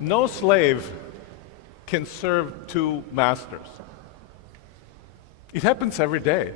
No slave can serve two masters. It happens every day.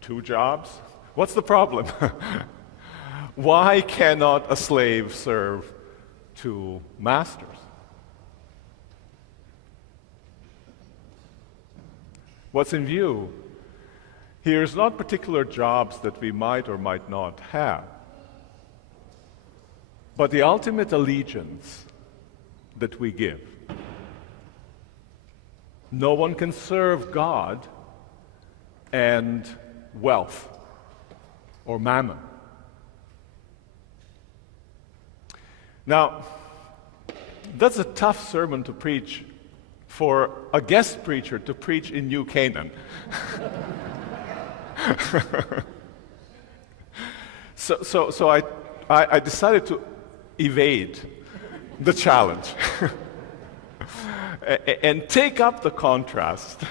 Two jobs. What's the problem? Why cannot a slave serve two masters? What's in view here is not particular jobs that we might or might not have, but the ultimate allegiance that we give. No one can serve God and wealth or mammon. Now, that's a tough sermon to preach for a guest preacher to preach in New Canaan. So I decided to evade the challenge and take up the contrast,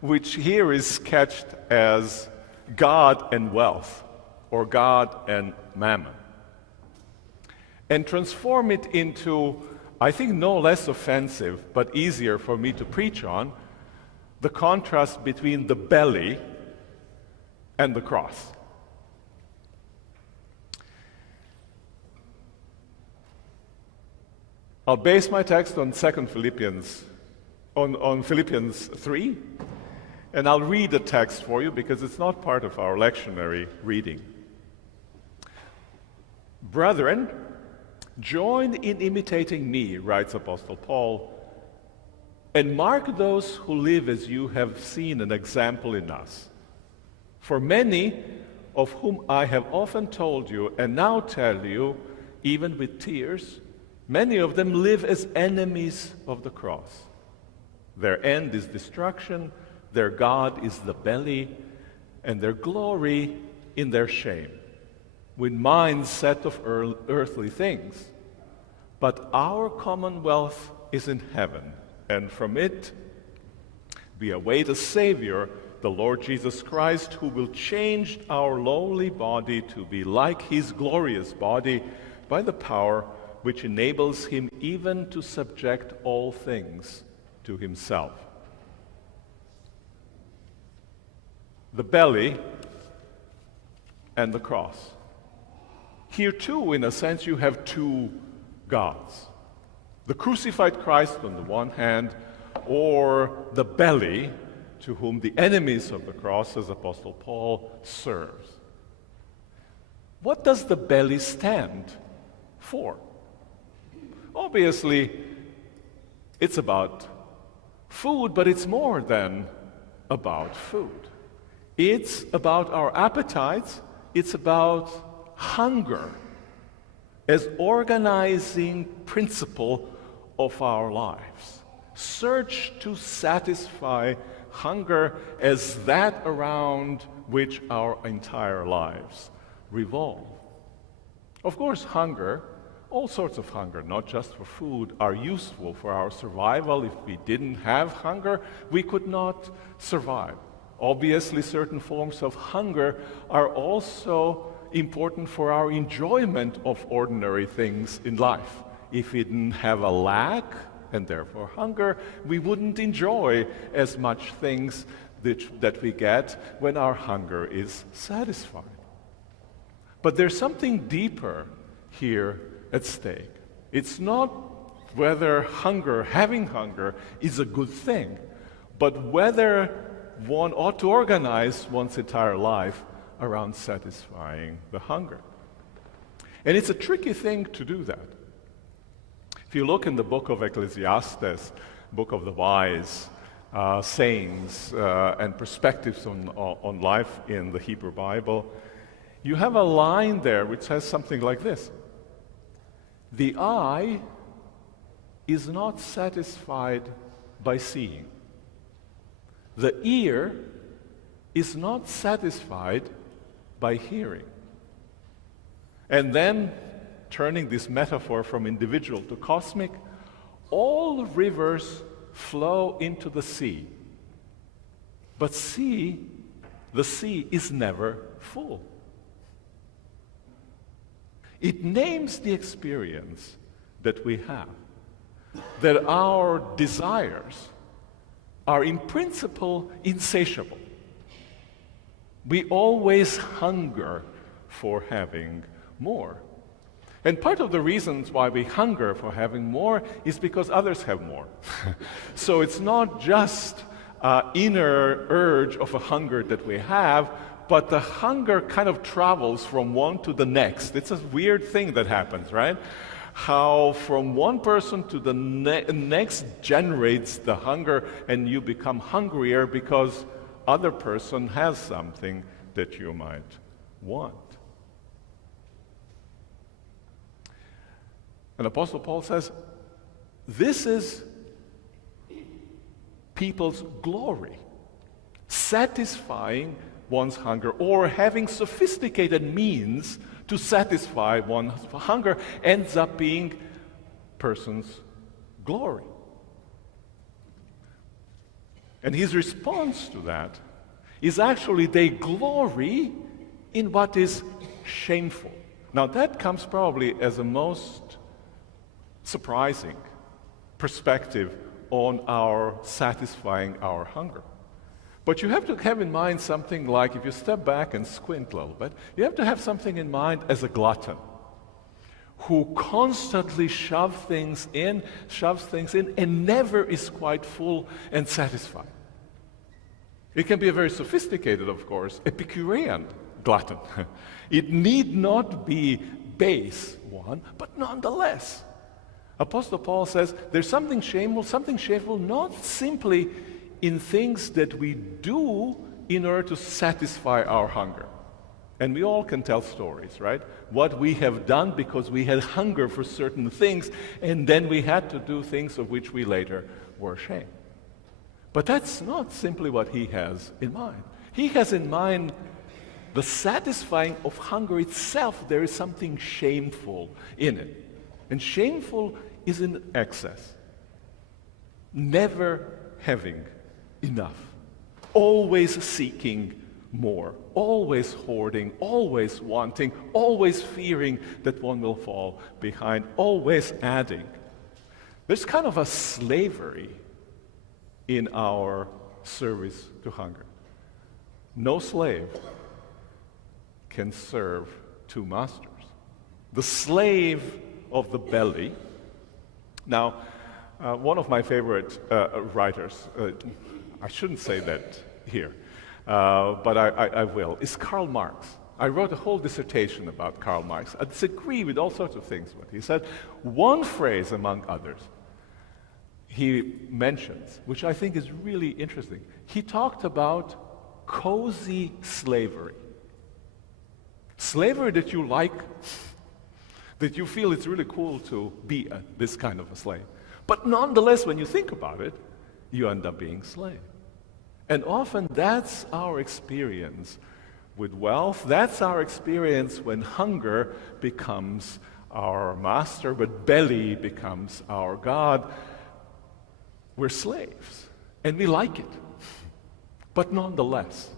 which here is sketched as God and wealth, or God and mammon, and transform it into, I think, no less offensive, but easier for me to preach on, the contrast between the belly and the cross. I'll base my text on Philippians 3, and I'll read the text for you because it's not part of our lectionary reading. Brethren, join in imitating me, writes Apostle Paul, and mark those who live as you have seen an example in us. For many of whom I have often told you, and now tell you, even with tears, many of them live as enemies of the cross. Their end is destruction, their God is the belly, and their glory in their shame, with minds set of earthly things. But our commonwealth is in heaven, and from it we await a Savior, the Lord Jesus Christ, who will change our lowly body to be like his glorious body by the power which enables him even to subject all things to himself. The belly and the cross. Here too, in a sense, you have two gods. The crucified Christ on the one hand, or the belly, to whom the enemies of the cross, as Apostle Paul, serves. What does the belly stand for? Obviously, it's about food, but it's more than about food. It's about our appetites. It's about hunger as organizing principle of our lives. Search to satisfy hunger as that around which our entire lives revolve. Of course, hunger, all sorts of hunger, not just for food, are useful for our survival. If we didn't have hunger, we could not survive. Obviously, certain forms of hunger are also important for our enjoyment of ordinary things in life. If we didn't have a lack, and therefore hunger, we wouldn't enjoy as much things that we get when our hunger is satisfied. But there's something deeper here at stake. It's not whether having hunger is a good thing, but whether one ought to organize one's entire life around satisfying the hunger. And it's a tricky thing to do that. If you look in the book of Ecclesiastes, book of the wise, sayings and perspectives on life in the Hebrew Bible, you have a line there which says something like this: the eye is not satisfied by seeing. The ear is not satisfied by hearing. And then, turning this metaphor from individual to cosmic, all rivers flow into the sea. But the sea is never full. It names the experience that we have. that our desires are in principle insatiable. We always hunger for having more. And part of the reasons why we hunger for having more is because others have more. So it's not just an inner urge of a hunger that we have, but the hunger kind of travels from one to the next. It's a weird thing that happens, right? How from one person to the next generates the hunger, and you become hungrier because other person has something that you might want. And Apostle Paul says, this is people's glory, satisfying one's hunger, or having sophisticated means to satisfy one's hunger ends up being person's glory. And his response to that is actually they glory in what is shameful. Now that comes probably as a most surprising perspective on our satisfying our hunger. But you have to have in mind something like, if you step back and squint a little bit, you have to have something in mind as a glutton who constantly shoves things in, and never is quite full and satisfied. It can be a very sophisticated, of course, Epicurean glutton. It need not be base one, but nonetheless. Apostle Paul says there's something shameful not simply in things that we do in order to satisfy our hunger. And we all can tell stories, right? What we have done because we had hunger for certain things, and then we had to do things of which we later were ashamed. But that's not simply what he has in mind. He has in mind the satisfying of hunger itself. There is something shameful in it. And shameful is in excess. Never having enough. Always seeking more. Always hoarding. Always wanting. Always fearing that one will fall behind. Always adding. There's kind of a slavery in our service to hunger. No slave can serve two masters. The slave of the belly. Now, one of my favorite writers, I shouldn't say that here, but I will, is Karl Marx. I wrote a whole dissertation about Karl Marx. I disagree with all sorts of things, but he said one phrase among others he mentions, which I think is really interesting. He talked about cozy slavery. Slavery that you like, that you feel it's really cool to be this kind of a slave. But nonetheless, when you think about it, you end up being slave. And often that's our experience with wealth. That's our experience when hunger becomes our master, but belly becomes our God. We're slaves, and we like it. But nonetheless,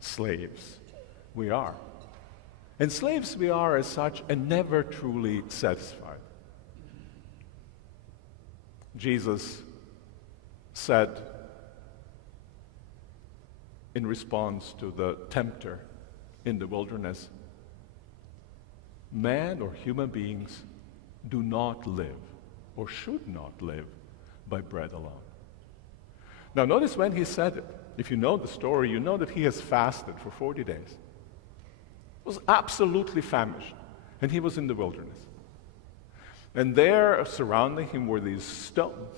slaves we are. And slaves we are as such, and never truly satisfied. Jesus said in response to the tempter in the wilderness, man or human beings do not live or should not live by bread alone. Now notice when he said it, if you know the story, you know that he has fasted for 40 days. He was absolutely famished, and he was in the wilderness. And there, surrounding him, were these stones.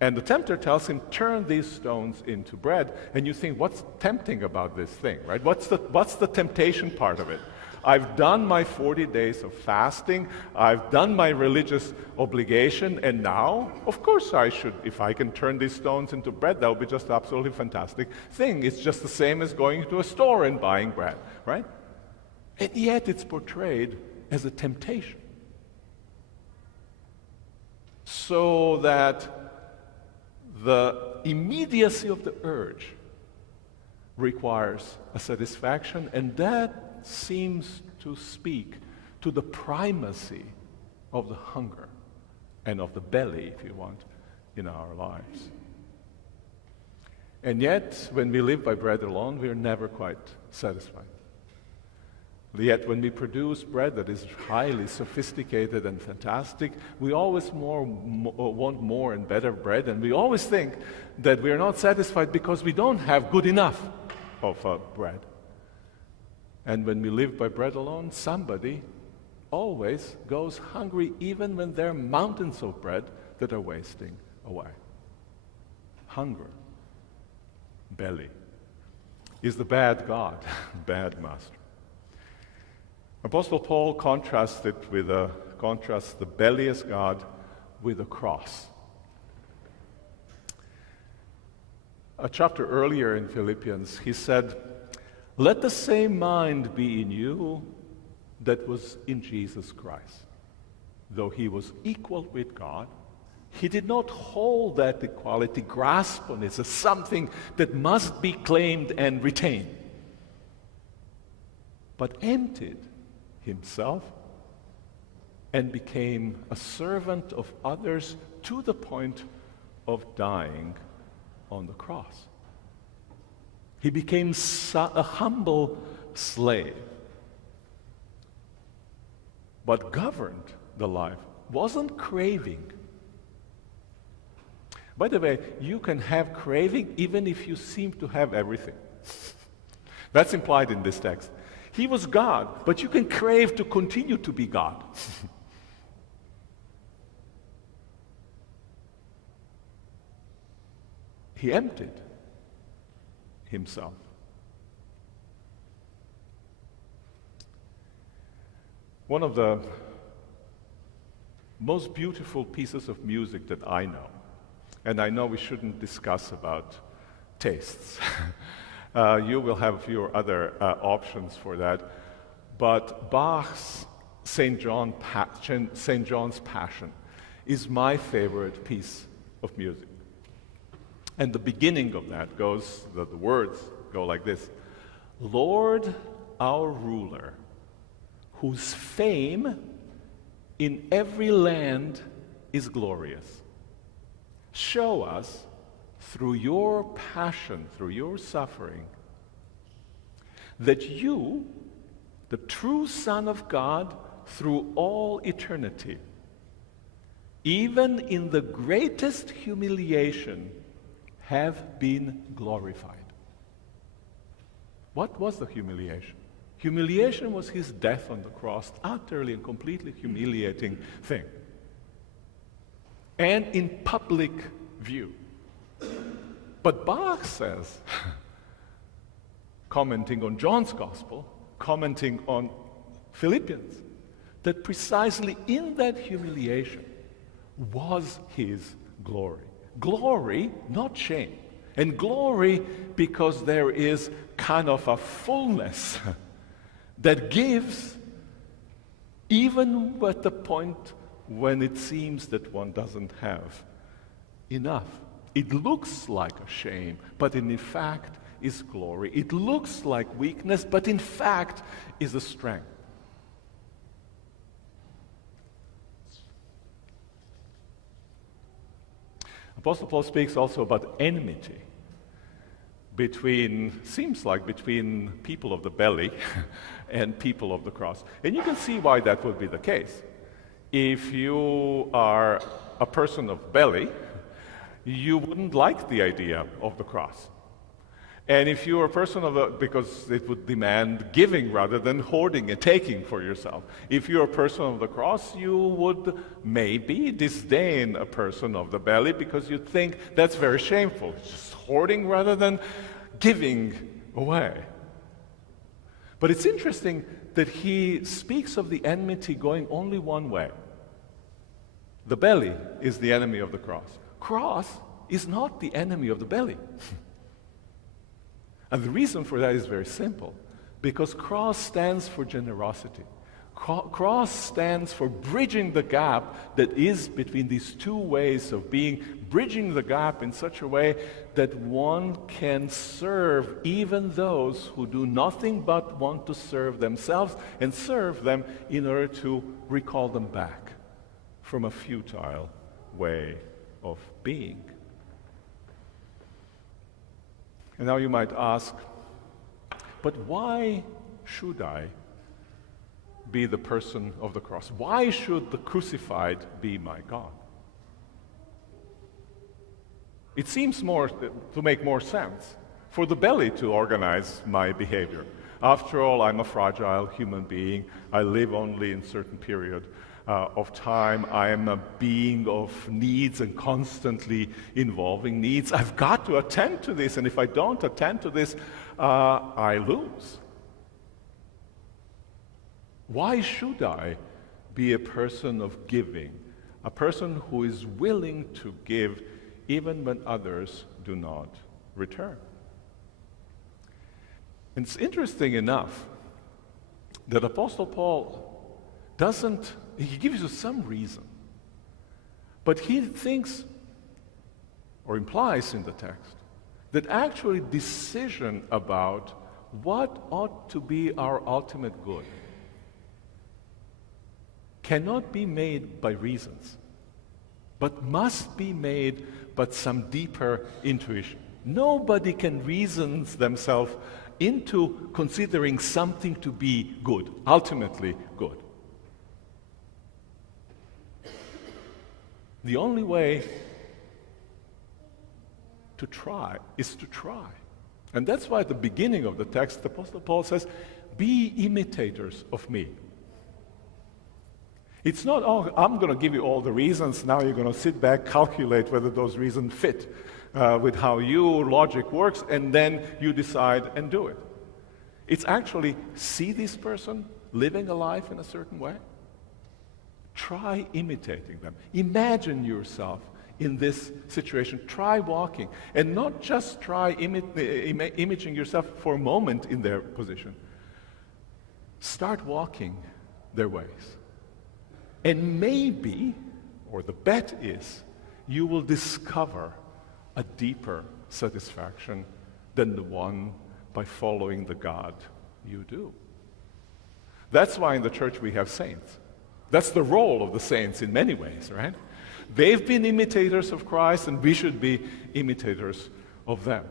And the tempter tells him, turn these stones into bread. And you think, what's tempting about this thing, right? What's the temptation part of it? I've done my 40 days of fasting. I've done my religious obligation. And now, of course I should, if I can turn these stones into bread, that would be just an absolutely fantastic thing. It's just the same as going to a store and buying bread, right? And yet it's portrayed as a temptation. So that the immediacy of the urge requires a satisfaction, and that seems to speak to the primacy of the hunger and of the belly, if you want, in our lives. And yet, when we live by bread alone, we are never quite satisfied. Yet, when we produce bread that is highly sophisticated and fantastic, we always want more and better bread, and we always think that we are not satisfied because we don't have good enough of bread. And when we live by bread alone, somebody always goes hungry even when there are mountains of bread that are wasting away. Hunger, belly, is the bad God, bad master. Apostle Paul contrasts the belly as God with a cross. A chapter earlier in Philippians, he said, "Let the same mind be in you that was in Jesus Christ. Though he was equal with God, he did not hold that equality, grasp on it as something that must be claimed and retained, but emptied himself and became a servant of others to the point of dying on the cross." He became a humble slave, but governed the life, wasn't craving. By the way, you can have craving even if you seem to have everything. That's implied in this text. He was God, but you can crave to continue to be God. He emptied himself. One of the most beautiful pieces of music that I know, and I know we shouldn't discuss about tastes. You will have your other options for that. But Bach's St. John's Passion is my favorite piece of music. And the beginning of that goes, the words go like this: "Lord, our ruler, whose fame in every land is glorious, show us through your passion, through your suffering, that you, the true Son of God, through all eternity, even in the greatest humiliation, have been glorified." What was the humiliation? Humiliation was his death on the cross, utterly and completely humiliating thing. And in public view. But Bach says, commenting on John's Gospel, commenting on Philippians, that precisely in that humiliation was his glory. Glory, not shame. And glory because there is kind of a fullness that gives even at the point when it seems that one doesn't have enough. It looks like a shame, but in fact is glory. It looks like weakness, but in fact is a strength. Apostle Paul speaks also about enmity between people of the belly and people of the cross. And you can see why that would be the case. If you are a person of belly, you wouldn't like the idea of the cross. And if you're a person because it would demand giving rather than hoarding and taking for yourself. If you're a person of the cross, you would maybe disdain a person of the belly because you think that's very shameful. It's just hoarding rather than giving away. But it's interesting that he speaks of the enmity going only one way. The belly is the enemy of the cross. Cross is not the enemy of the belly. And the reason for that is very simple. Because cross stands for generosity. Cross stands for bridging the gap that is between these two ways of being, bridging the gap in such a way that one can serve even those who do nothing but want to serve themselves and serve them in order to recall them back from a futile way of being. And now you might ask, but why should I be the person of the cross? Why should the crucified be my God? It seems to make more sense for the belly to organize my behavior. After all, I'm a fragile human being. I live only in a certain period of time. I am a being of needs and constantly involving needs. I've got to attend to this, and if I don't attend to this, I lose. Why should I be a person of giving, a person who is willing to give even when others do not return? And it's interesting enough that Apostle Paul he gives you some reason, but he thinks, or implies in the text, that actually decision about what ought to be our ultimate good cannot be made by reasons, but must be made by some deeper intuition. Nobody can reason themselves into considering something to be good, ultimately good. The only way to try is to try. And that's why at the beginning of the text, the Apostle Paul says, be imitators of me. It's not, oh, I'm going to give you all the reasons, now you're going to sit back, calculate whether those reasons fit with how your logic works, and then you decide and do it. It's actually, see this person living a life in a certain way. Try imitating them. Imagine yourself in this situation. Try walking. And not just try imaging yourself for a moment in their position. Start walking their ways. And maybe, or the bet is, you will discover a deeper satisfaction than the one by following the God you do. That's why in the church we have saints. That's the role of the saints in many ways, right? They've been imitators of Christ, and we should be imitators of them.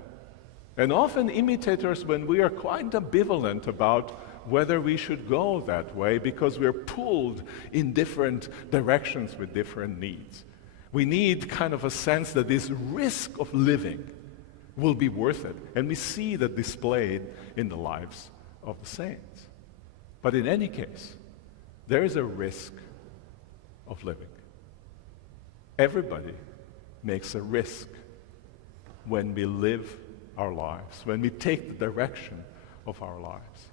And often imitators when we are quite ambivalent about whether we should go that way because we're pulled in different directions with different needs. We need kind of a sense that this risk of living will be worth it. And we see that displayed in the lives of the saints. But in any case, there is a risk of living. Everybody makes a risk when we live our lives, when we take the direction of our lives.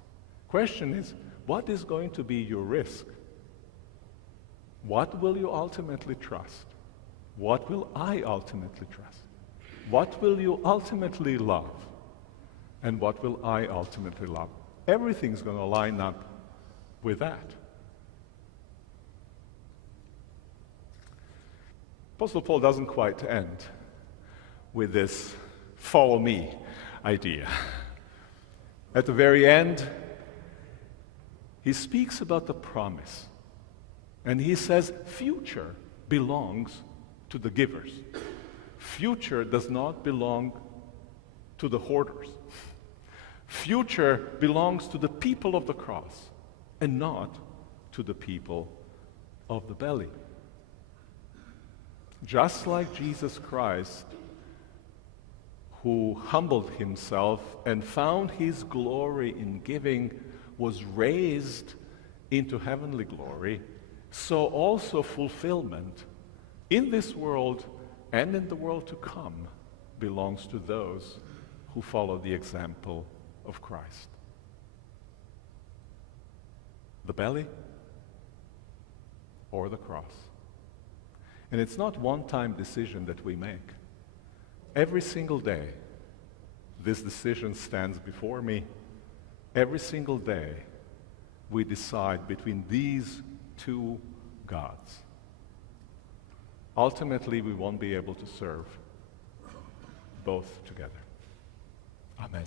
Question is, what is going to be your risk? What will you ultimately trust? What will I ultimately trust? What will you ultimately love? And what will I ultimately love? Everything's going to line up with that. Apostle Paul doesn't quite end with this follow me idea. At the very end, he speaks about the promise. And he says future belongs to the givers. Future does not belong to the hoarders. Future belongs to the people of the cross and not to the people of the belly. Just like Jesus Christ, who humbled himself and found his glory in giving, was raised into heavenly glory, so also fulfillment in this world and in the world to come belongs to those who follow the example of Christ. The belly or the cross. And it's not one-time decision that we make. Every single day, this decision stands before me. Every single day, we decide between these two gods. Ultimately, we won't be able to serve both together. Amen.